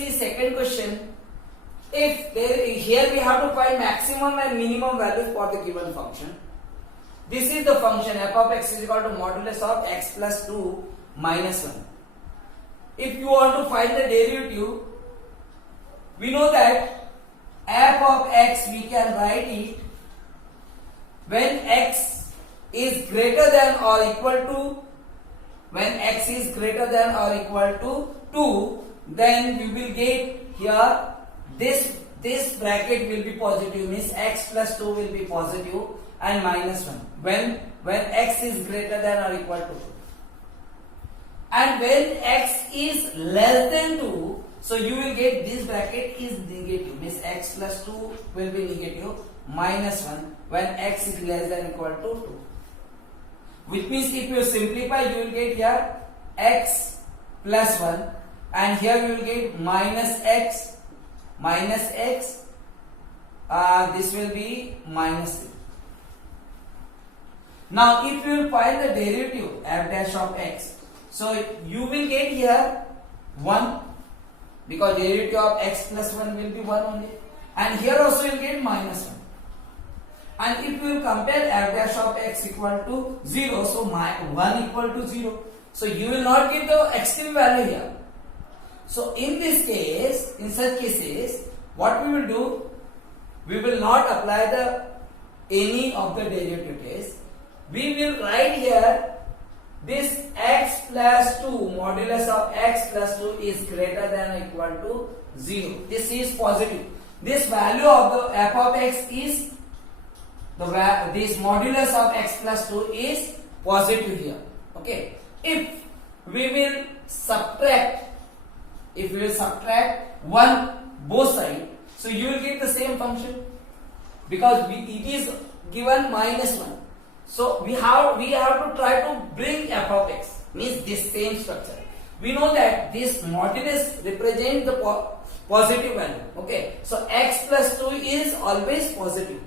see second question. If here we have to find maximum and minimum values for the given function. This is the function f of x is equal to modulus of x plus 2 minus 1. If you want to find the derivative, we know that f of x we can write it when x is greater than or equal to, when x is greater than or equal to 2, then we will get here this bracket will be positive, means x plus 2 will be positive and minus 1 when x is greater than or equal to 2. And when x is less than 2, so you will get this bracket is negative, means x plus 2 will be negative, minus 1 when x is less than or equal to 2. Which means if you simplify, you will get here x plus 1 and here you will get minus x, this will be minus 3. Now if you will find the derivative f dash of x, so you will get here 1, because derivative of x plus 1 will be 1 only, and here also you will get minus 1. And if you will compare f dash of x equal to 0, so 1 equal to 0, so you will not get the extreme value here. So in this case, in such cases, what we will do, we will not apply any of the derivative test. We will write here this x plus 2, modulus of x plus 2 is greater than or equal to 0. This is positive. This value of the f of x is this modulus of x plus 2 is positive here. Okay. If we will subtract 1 both sides, so you will get the same function, because it is given minus 1. So we have to try to bring f of x, means this same structure. We know that this modulus represents the positive value. Okay, so x plus 2 is always positive.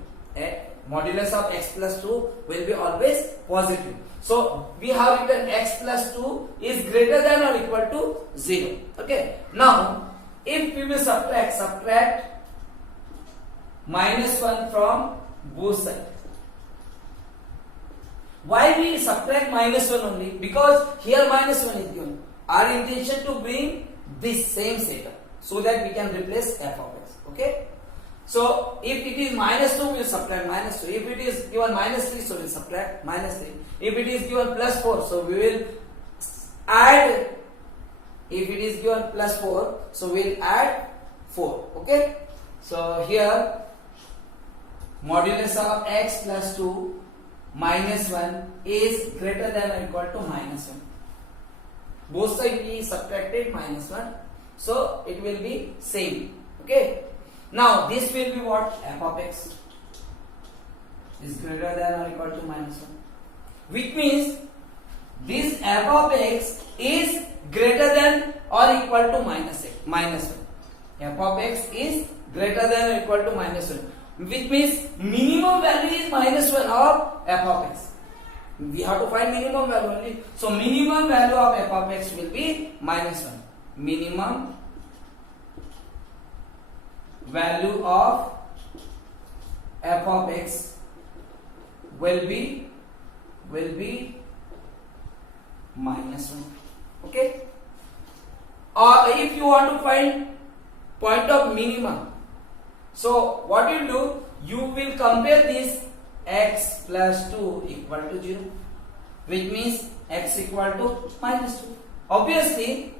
Modulus of x plus 2 will be always positive. So we have written x plus 2 is greater than or equal to 0. Okay. Now if we will subtract minus 1 from both sides. Why we subtract minus 1 only? Because here minus 1 is given. Our intention to bring this same setup so that we can replace f of x. Okay. So if it is minus 2, we will subtract minus 2. If it is given minus 3, so we will subtract minus 3. If it is given plus 4, so we will add. If it is given plus 4, so we will add 4. Okay. So here modulus of x plus 2 minus 1 is greater than or equal to minus 1. Both sides we subtracted minus 1, so it will be same. Okay. Now this will be what? F of x is greater than or equal to minus 1, which means this f of x is greater than or equal to minus 1. F of x is greater than or equal to minus 1, which means minimum value is minus 1 of f of x. We have to find minimum value only. So minimum value of f of x will be minus 1. Minimum value of f of x will be minus 1. Okay. Or if you want to find point of minimum, so what you do, you will compare this x plus 2 equal to 0, which means x equal to minus 2. Obviously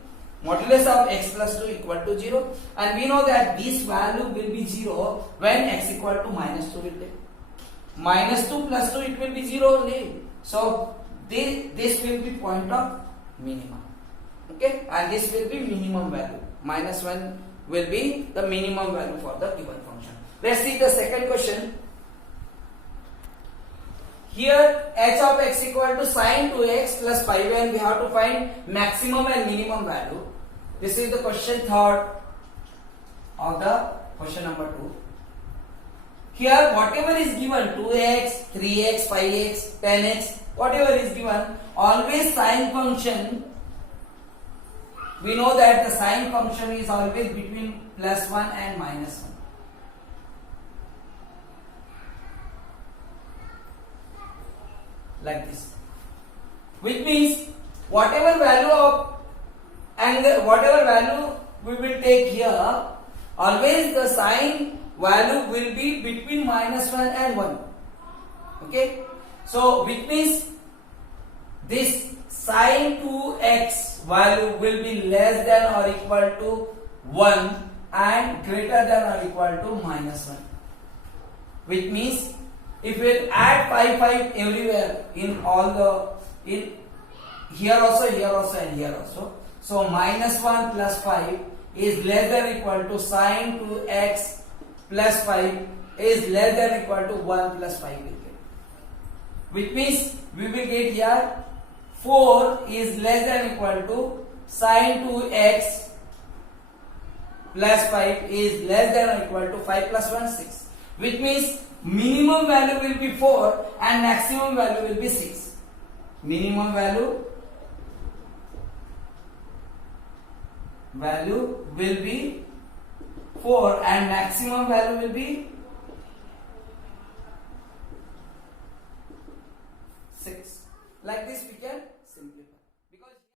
modulus of x plus 2 equal to 0, and we know that this value will be 0 when x equal to minus 2 will be. Minus 2 plus 2, it will be 0 only. So this will be point of minimum. Okay, and this will be minimum value. Minus 1 will be the minimum value for the given function. Let's see the second question. Here h of x equal to sin 2x plus 5y, and we have to find maximum and minimum value. This is the question third of the question number 2. Here whatever is given, 2x, 3x, 5x, 10x, whatever is given, always sine function we know that the sine function is always between +1 and -1. Like this, which means whatever value of angle, whatever value we will take here, always the sine value will be between -1 and 1. Okay, so which means this sine 2x value will be less than or equal to 1 and greater than or equal to -1. Which means if we add 5 everywhere in all the, in here also and here also, so -1 plus 5 is less than or equal to sine 2x plus 5 is less than or equal to 1 plus 5 will get. Which means we will get here 4 is less than or equal to sine 2x plus 5 is less than or equal to 5 plus 1 6. Which means minimum value will be 4 and maximum value will be 6. Minimum value will be 4 and maximum value will be 6. Like this we can